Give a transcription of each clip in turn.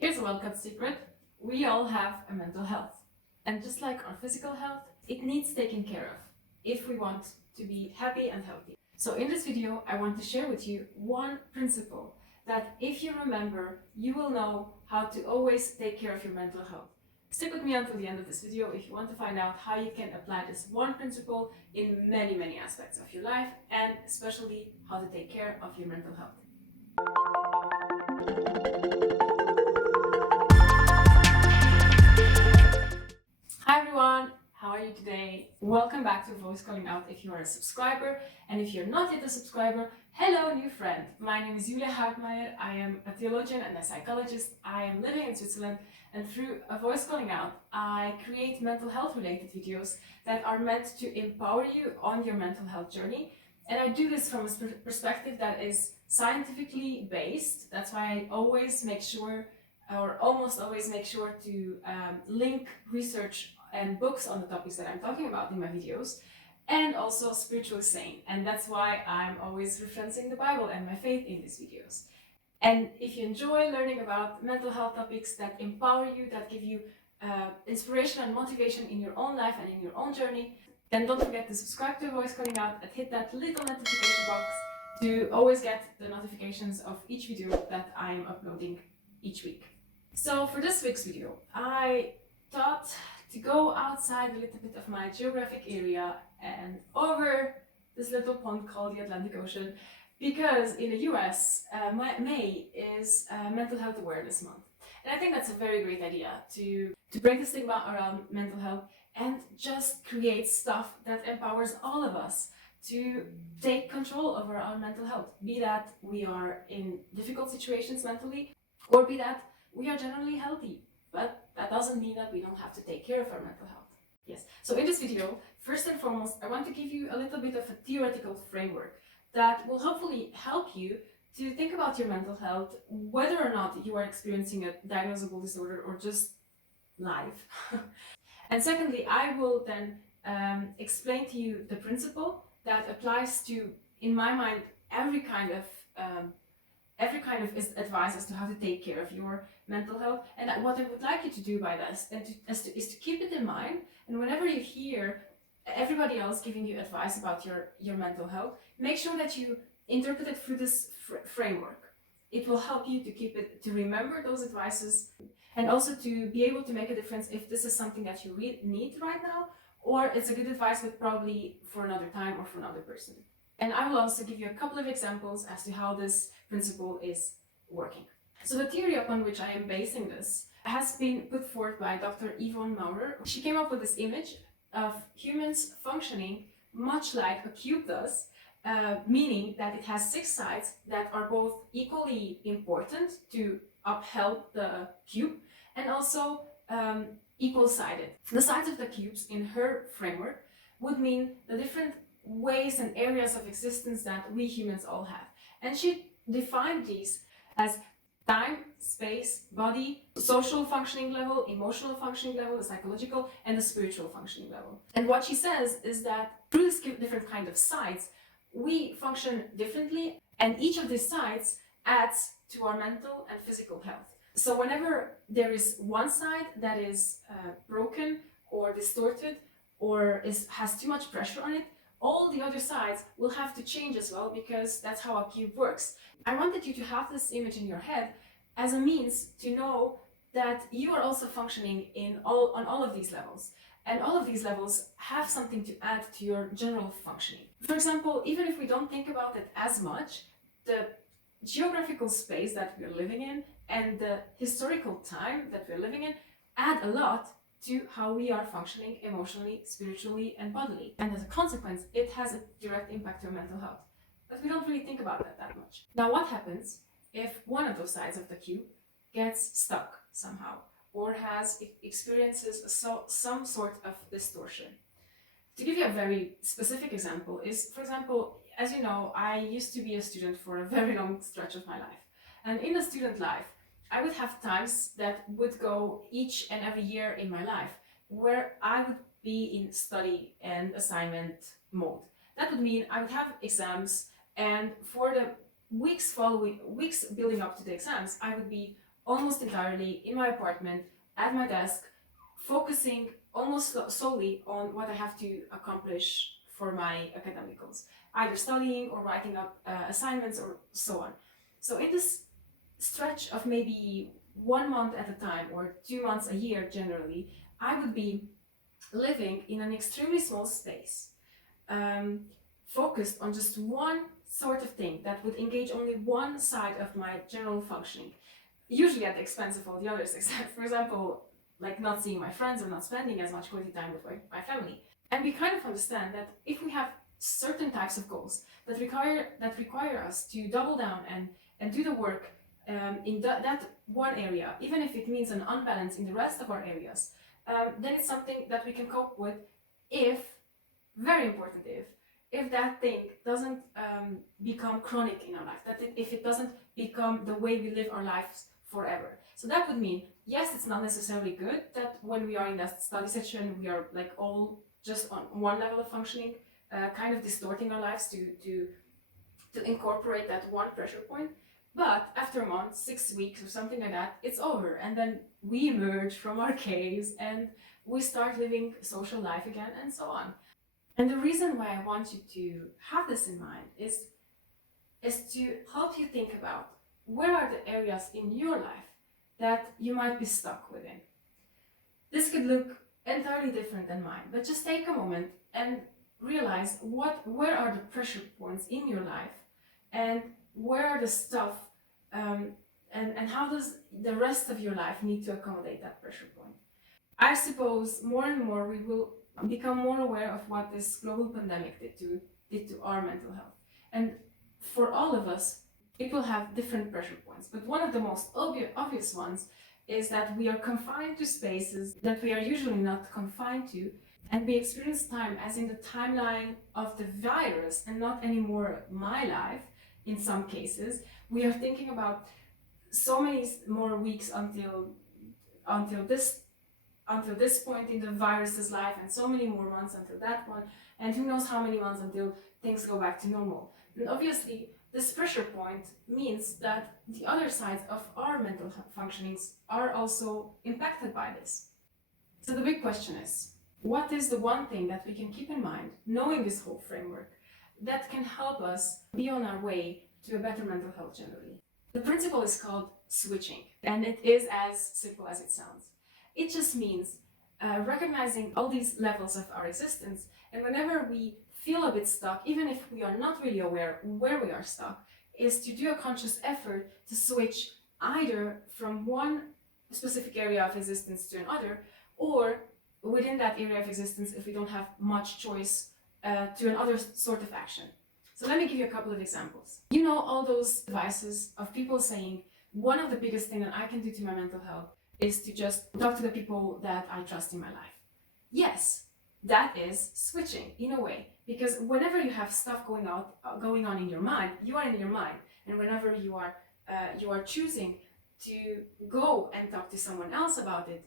Here's a well-kept secret. We all have a mental health. And just like our physical health, it needs taken care of if we want to be happy and healthy. So in this video, I want to share with you one principle that if you remember, you will know how to always take care of your mental health. Stick with me until the end of this video if you want to find out how you can apply this one principle in many aspects of your life, and especially how to take care of your mental health. Hi everyone, how are you today? Welcome back to Voice Calling Out if you are a subscriber, and if you're not yet a subscriber, hello new friend. My name is Yvonne Maurer. I am a theologian and a psychologist. I am living in Switzerland, and through a Voice Calling Out, I create mental health related videos that are meant to empower you on your mental health journey. And I do this from a perspective that is scientifically based. That's why I always make sure, or almost always make sure, to link research and books on the topics that I'm talking about in my videos, and also spiritually sane. And that's why I'm always referencing the Bible and my faith in these videos. And if you enjoy learning about mental health topics that empower you, that give you inspiration and motivation in your own life and in your own journey, then don't forget to subscribe to Voice Calling Out and hit that little notification box to always get the notifications of each video that I'm uploading each week. So for this week's video, I thought to go outside a little bit of my geographic area and over this little pond called the Atlantic Ocean, because in the US, May is Mental Health Awareness Month. And I think that's a very great idea to break the stigma around mental health and just create stuff that empowers all of us to take control over our mental health, be that we are in difficult situations mentally, or be that we are generally healthy. But that doesn't mean that we don't have to take care of our mental health. Yes. So in this video, first and foremost, I want to give you a little bit of a theoretical framework that will hopefully help you to think about your mental health, whether or not you are experiencing a diagnosable disorder or just life. And secondly, I will then explain to you the principle that applies to, in my mind, every kind of advice as to how to take care of your mental health. And what I would like you to do by this is to keep it in mind. And whenever you hear everybody else giving you advice about your mental health, make sure that you interpret it through this framework. It will help you to remember those advices, and also to be able to make a difference if this is something that you need right now, or it's a good advice but probably for another time or for another person. And I will also give you a couple of examples as to how this principle is working. So the theory upon which I am basing this has been put forth by Dr. Yvonne Maurer. She came up with this image of humans functioning much like a cube does, meaning that it has 6 sides that are both equally important to uphold the cube and also equal-sided. The sides of the cubes in her framework would mean the different ways and areas of existence that we humans all have. And she defined these as time, space, body, social functioning level, emotional functioning level, the psychological, and the spiritual functioning level. And what she says is that through these different kind of sides, we function differently, and each of these sides adds to our mental and physical health. So whenever there is one side that is broken or distorted or has too much pressure on it, all the other sides will have to change as well, because that's how a cube works. I wanted you to have this image in your head as a means to know that you are also functioning on all of these levels. And all of these levels have something to add to your general functioning. For example, even if we don't think about it as much, the geographical space that we're living in and the historical time that we're living in add a lot to how we are functioning emotionally, spiritually, and bodily. And as a consequence, it has a direct impact on mental health. But we don't really think about that much. Now, what happens if one of those sides of the cube gets stuck somehow, or experiences some sort of distortion? To give you a very specific example is, for example, as you know, I used to be a student for a very long stretch of my life. And in the student life, I would have times that would go each and every year in my life where I would be in study and assignment mode. That would mean I would have exams, and for the weeks building up to the exams, I would be almost entirely in my apartment, at my desk, focusing almost solely on what I have to accomplish for my academic goals, either studying or writing up assignments or so on. So in this stretch of maybe 1 month at a time or 2 months a year generally, I would be living in an extremely small space, focused on just one sort of thing that would engage only one side of my general functioning, usually at the expense of all the others, except, for example, like not seeing my friends or not spending as much quality time with my family. And we kind of understand that if we have certain types of goals that require us to double down and do the work in that one area, even if it means an unbalance in the rest of our areas, then it's something that we can cope with if, very important if that thing doesn't become chronic in our life, if it doesn't become the way we live our lives forever. So that would mean, yes, it's not necessarily good that when we are in that study session, we are like all just on one level of functioning, kind of distorting our lives to incorporate that one pressure point. But after a month, 6 weeks or something like that, it's over. And then we emerge from our caves and we start living social life again and so on. And the reason why I want you to have this in mind is to help you think about where are the areas in your life that you might be stuck within. This could look entirely different than mine, but just take a moment and realize where are the pressure points in your life, and where are the stuff, and how does the rest of your life need to accommodate that pressure point. I suppose more and more we will become more aware of what this global pandemic did to our mental health. And for all of us, it will have different pressure points. But one of the most obvious ones is that we are confined to spaces that we are usually not confined to, and we experience time as in the timeline of the virus and not anymore my life. In some cases, we are thinking about so many more weeks until this point in the virus's life, and so many more months until that one, and who knows how many months until things go back to normal. And obviously, this pressure point means that the other sides of our mental functionings are also impacted by this. So the big question is, what is the one thing that we can keep in mind, knowing this whole framework, that can help us be on our way to a better mental health generally? The principle is called switching, and it is as simple as it sounds. It just means recognizing all these levels of our existence, and whenever we feel a bit stuck, even if we are not really aware where we are stuck, is to do a conscious effort to switch either from one specific area of existence to another, or within that area of existence, if we don't have much choice, to another sort of action. So let me give you a couple of examples. You know all those advices of people saying, one of the biggest things that I can do to my mental health is to just talk to the people that I trust in my life. Yes, that is switching in a way, because whenever you have stuff going on in your mind, you are in your mind, and whenever you are choosing to go and talk to someone else about it,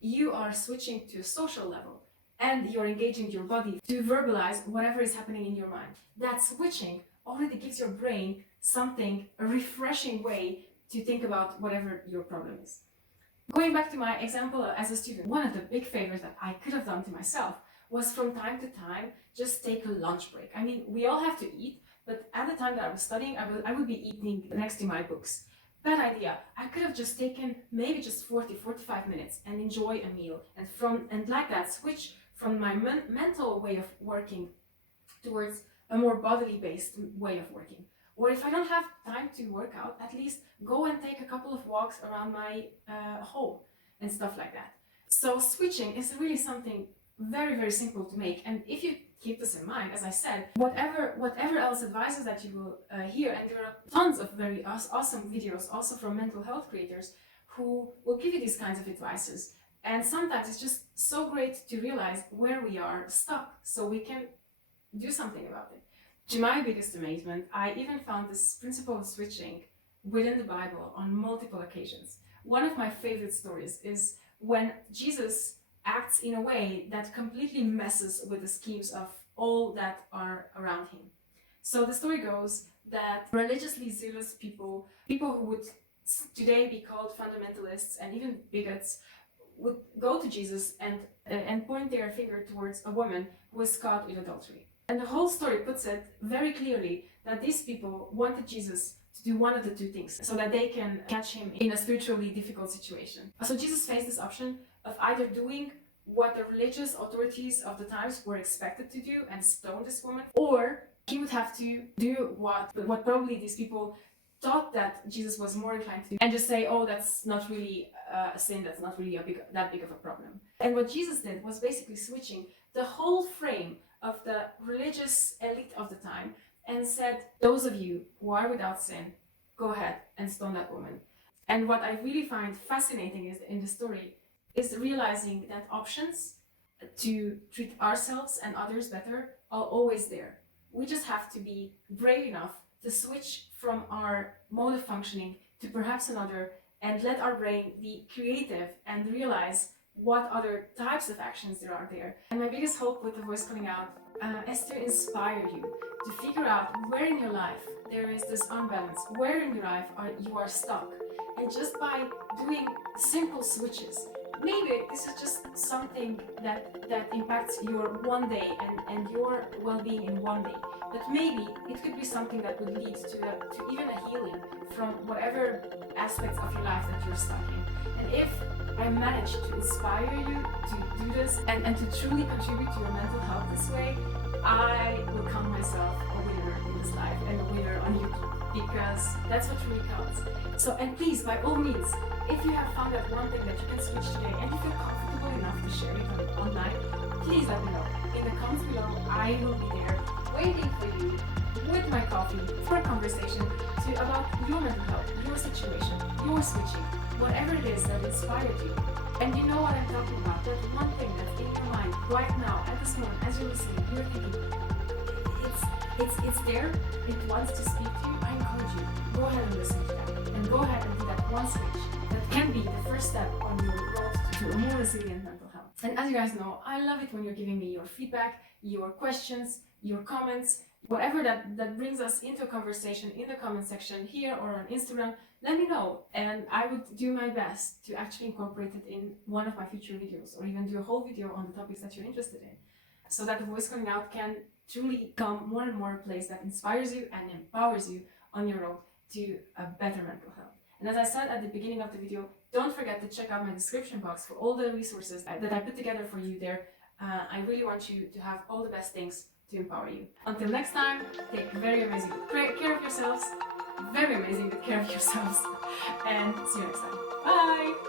you are switching to a social level, and you're engaging your body to verbalize whatever is happening in your mind. That switching already gives your brain a refreshing way to think about whatever your problem is. Going back to my example as a student, one of the big favors that I could have done to myself was from time to time just take a lunch break. I mean, we all have to eat, but at the time that I was studying, I would be eating next to my books. Bad idea. I could have just taken maybe just 45 minutes and enjoy a meal, and like that switch from my mental way of working towards a more bodily based way of working. Or if I don't have time to work out, at least go and take a couple of walks around my home and stuff like that. So switching is really something very, very simple to make. And if you keep this in mind, as I said, whatever else advices that you will hear, and there are tons of very awesome videos also from mental health creators who will give you these kinds of advices. And sometimes it's just so great to realize where we are stuck so we can do something about it. To my biggest amazement, I even found this principle of switching within the Bible on multiple occasions. One of my favorite stories is when Jesus acts in a way that completely messes with the schemes of all that are around him. So the story goes that religiously zealous people who would today be called fundamentalists and even bigots, would go to Jesus and point their finger towards a woman who was caught with adultery. And the whole story puts it very clearly that these people wanted Jesus to do one of the two things so that they can catch him in a spiritually difficult situation. So Jesus faced this option of either doing what the religious authorities of the times were expected to do and stone this woman, or he would have to do what probably these people thought that Jesus was more inclined to do, and just say, oh, that's not really a sin, that's not really that big of a problem. And what Jesus did was basically switching the whole frame of the religious elite of the time and said, those of you who are without sin, go ahead and stone that woman. And what I really find fascinating is in the story is realizing that options to treat ourselves and others better are always there. We just have to be brave enough to switch from our mode of functioning to perhaps another and let our brain be creative and realize what other types of actions there are there. And my biggest hope with the voice calling out is to inspire you to figure out where in your life there is this unbalance, where in your life you are stuck. And just by doing simple switches, maybe this is just something that impacts your one day and your well-being in one day. But maybe it could be something that would lead to even a healing from whatever aspects of your life that you're stuck in. And if I manage to inspire you to do this and to truly contribute to your mental health this way, I will count myself a winner in this life and a winner on YouTube, because that's what really counts. So, and please, by all means, if you have found that one thing that you can switch today and you feel comfortable enough to share it online, please let me know. In the comments below, I will be there waiting for you with my coffee for a conversation about your mental health, your situation, your switching, whatever it is that inspired you. And you know what I'm talking about, that one thing that's in your mind right now, at this moment, as you're listening, you're thinking, it's there, it wants to speak to you. I encourage you, go ahead and listen to that, and go ahead and do that one switch. That can be the first step on your road to a more resilient mental health. And as you guys know, I love it when you're giving me your feedback, your questions, your comments, whatever that brings us into a conversation in the comment section here or on Instagram. Let me know, and I would do my best to actually incorporate it in one of my future videos, or even do a whole video on the topics that you're interested in, so that the voice calling out can truly become more and more a place that inspires you and empowers you on your road to a better mental health. And as I said at the beginning of the video, don't forget to check out my description box for all the resources that I put together for you there. I really want you to have all the best things to empower you. Until next time, take very amazing care of yourselves, very amazing good care of yourselves, and see you next time. Bye!